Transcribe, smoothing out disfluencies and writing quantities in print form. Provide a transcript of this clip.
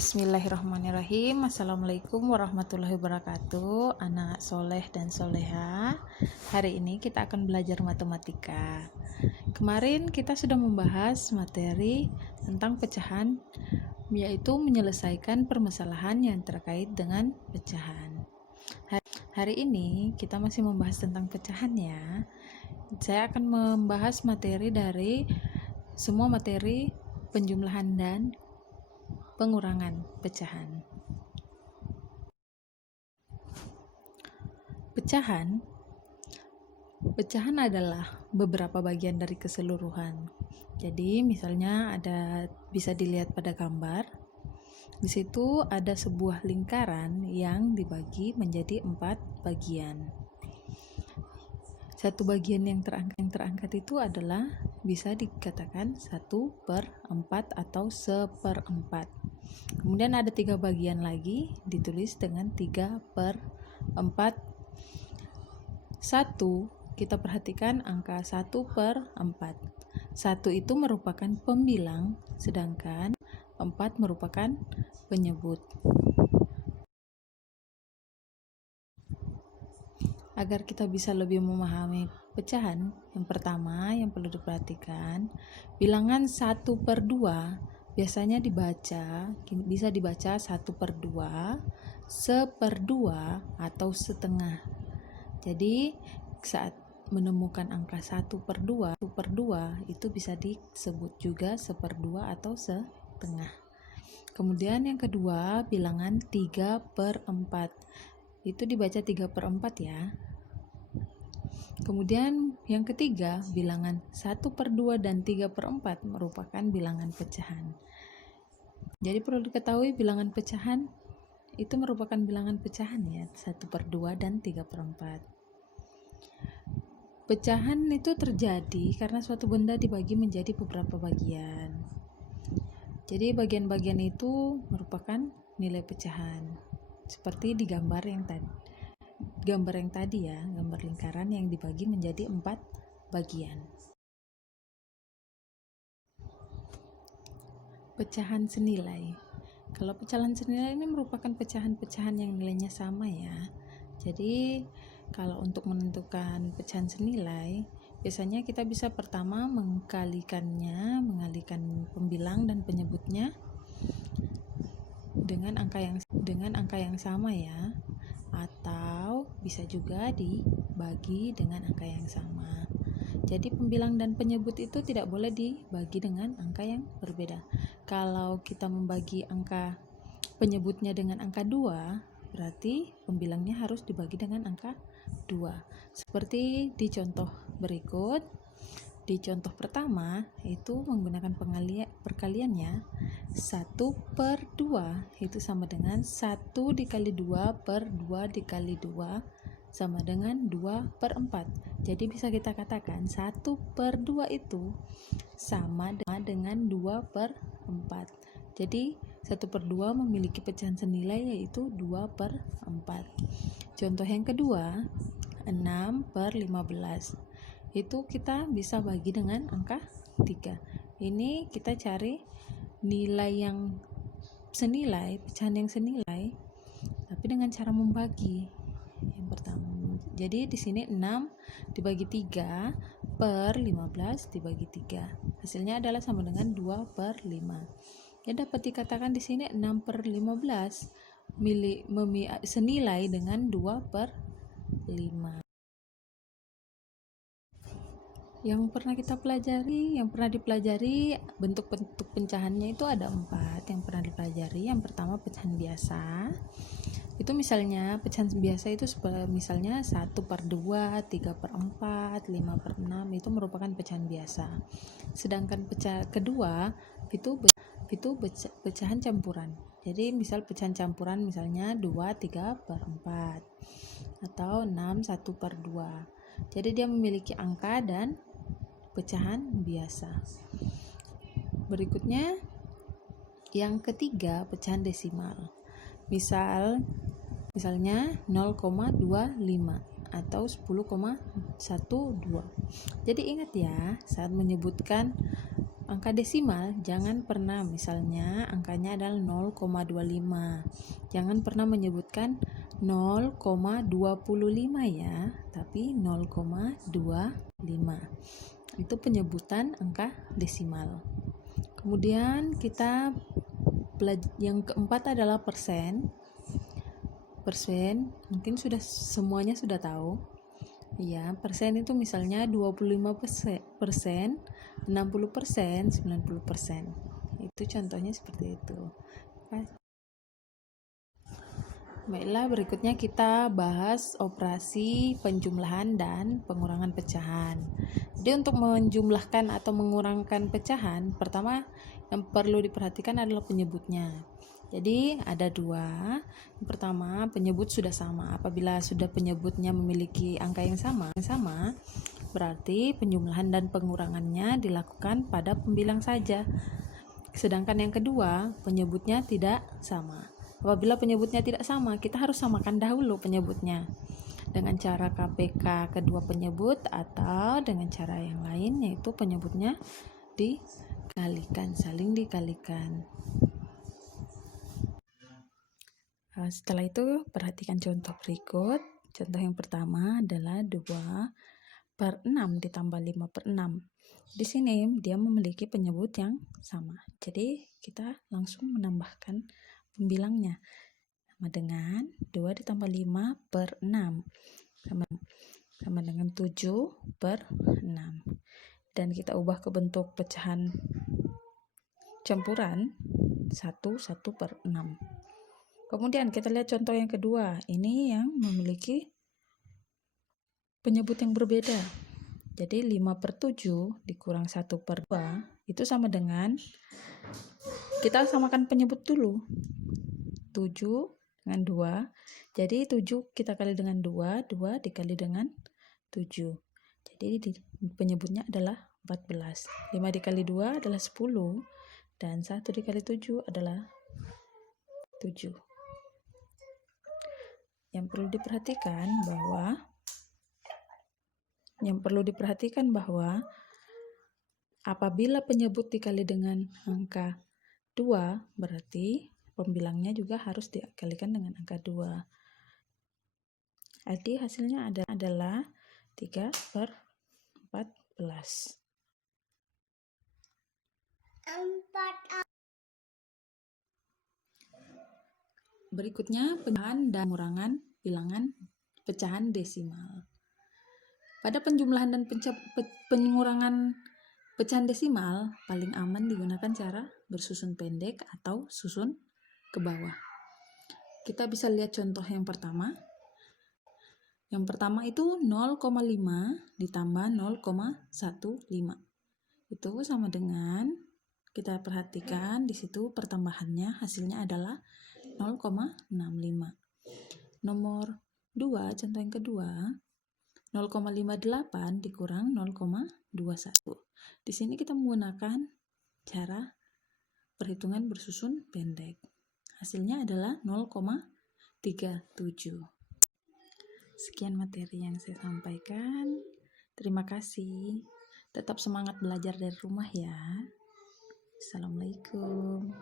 Bismillahirrahmanirrahim. Assalamualaikum warahmatullahi wabarakatuh. Anak soleh dan soleha, hari ini kita akan belajar matematika. Kemarin kita sudah membahas materi tentang pecahan, yaitu menyelesaikan permasalahan yang terkait dengan pecahan. Hari ini kita masih membahas tentang pecahannya. Saya akan membahas materi dari semua materi penjumlahan dan pengurangan pecahan. Pecahan adalah beberapa bagian dari keseluruhan. Jadi misalnya bisa dilihat pada gambar. Di situ ada sebuah lingkaran yang dibagi menjadi 4 bagian. Satu bagian yang terangkat itu adalah bisa dikatakan 1/4 atau 1/4. Kemudian ada 3 bagian lagi ditulis dengan 3/4. 1, kita perhatikan angka 1/4. 1 itu merupakan pembilang, sedangkan 4 merupakan penyebut. Agar kita bisa lebih memahami pecahan, yang pertama yang perlu diperhatikan, bilangan 1/2 biasanya bisa dibaca 1/2, 1/2 atau setengah. Jadi saat menemukan angka 1/2 itu bisa disebut juga 1/2 atau setengah. Kemudian yang kedua, bilangan 3/4 itu dibaca 3/4 ya. Kemudian yang ketiga, bilangan 1/2 dan 3/4 merupakan bilangan pecahan. Jadi perlu diketahui bilangan pecahan itu merupakan bilangan pecahan ya, 1/2 dan 3/4. Pecahan itu terjadi karena suatu benda dibagi menjadi beberapa bagian. Jadi bagian-bagian itu merupakan nilai pecahan. Seperti di gambar yang tadi ya, gambar lingkaran yang dibagi menjadi 4 bagian. Pecahan senilai. Kalau pecahan senilai ini merupakan pecahan-pecahan yang nilainya sama ya. Jadi kalau untuk menentukan pecahan senilai, biasanya kita bisa pertama mengalihkan pembilang dan penyebutnya dengan angka yang sama ya, atau bisa juga dibagi dengan angka yang sama. Jadi pembilang dan penyebut itu tidak boleh dibagi dengan angka yang berbeda. Kalau kita membagi angka penyebutnya dengan angka 2, berarti pembilangnya harus dibagi dengan angka 2. Seperti di contoh berikut. Di contoh pertama itu menggunakan perkaliannya, 1/2 itu sama dengan 1 dikali 2 per 2 dikali 2 sama dengan 2/4. Jadi bisa kita katakan 1/2 itu sama dengan 2/4. Jadi 1/2 memiliki pecahan senilai yaitu 2/4. Contoh yang kedua, 6/15. Itu kita bisa bagi dengan angka 3. Ini kita cari nilai yang senilai, pecahan yang senilai, tapi dengan cara membagi. Yang pertama, jadi di sini 6 dibagi 3 per 15 dibagi 3. Hasilnya adalah sama dengan 2/5. Ya, dapat dikatakan di sini 6/15 senilai dengan 2/5. Yang pernah dipelajari bentuk-bentuk pecahannya itu ada 4 yang pernah dipelajari. Yang pertama pecahan biasa. Itu misalnya pecahan biasa itu misalnya 1/2, 3/4, 5/6 itu merupakan pecahan biasa. Sedangkan pecahan kedua itu pecahan campuran. Jadi misal pecahan campuran misalnya 2 3/4 atau 6 1/2. Jadi dia memiliki angka dan pecahan biasa. Berikutnya yang ketiga, pecahan desimal. Misalnya 0,25 atau 10,12. Jadi ingat ya, saat menyebutkan angka desimal jangan pernah, misalnya angkanya adalah 0,25, jangan pernah menyebutkan 0,25 ya, tapi 0,25. Itu penyebutan angka desimal. Kemudian kita yang keempat adalah persen. Persen mungkin semuanya sudah tahu. Ya, persen itu misalnya 25%, 60%, 90%. Itu contohnya seperti itu. Baiklah, berikutnya kita bahas operasi penjumlahan dan pengurangan pecahan. Jadi untuk menjumlahkan atau mengurangkan pecahan, pertama yang perlu diperhatikan adalah penyebutnya. Jadi ada dua. Yang pertama, penyebut sudah sama. Apabila sudah penyebutnya memiliki angka yang sama, berarti penjumlahan dan pengurangannya dilakukan pada pembilang saja. Sedangkan yang kedua, penyebutnya tidak sama. Apabila penyebutnya tidak sama, kita harus samakan dahulu penyebutnya dengan cara KPK kedua penyebut, atau dengan cara yang lain, yaitu penyebutnya dikalikan, saling dikalikan. Setelah itu perhatikan contoh berikut. Contoh yang pertama adalah 2/6 ditambah 5/6. Di sini dia memiliki penyebut yang sama. Jadi kita langsung menambahkan pembilangnya. Sama dengan 2 ditambah 5/6. Sama dengan 7/6. Dan kita ubah ke bentuk pecahan campuran 1/6. Kemudian kita lihat contoh yang kedua. Ini yang memiliki penyebut yang berbeda. Jadi 5/7 dikurang 1/2 itu sama dengan, kita samakan penyebut dulu. 7 dengan 2. Jadi 7 kita kali dengan 2, 2 dikali dengan 7. Jadi penyebutnya adalah 14. 5 dikali 2 adalah 10. Dan 1 dikali 7 adalah 7. Yang perlu diperhatikan bahwa apabila penyebut dikali dengan angka 2, berarti pembilangnya juga harus dikalikan dengan angka 2. Jadi hasilnya adalah 3/14. Berikutnya penjumlahan dan pengurangan bilangan pecahan desimal. Pada penjumlahan dan pengurangan pecahan desimal, paling aman digunakan cara bersusun pendek atau susun ke bawah. Kita bisa lihat contoh yang pertama. Yang pertama itu 0,5 ditambah 0,15. Itu sama dengan, kita perhatikan di situ pertambahannya hasilnya adalah 0,65. Nomor 2, contoh yang kedua, 0,58 dikurang 0,21. Di sini kita menggunakan cara perhitungan bersusun pendek. Hasilnya adalah 0,37. Sekian materi yang saya sampaikan. Terima kasih. Tetap semangat belajar dari rumah ya. Assalamualaikum.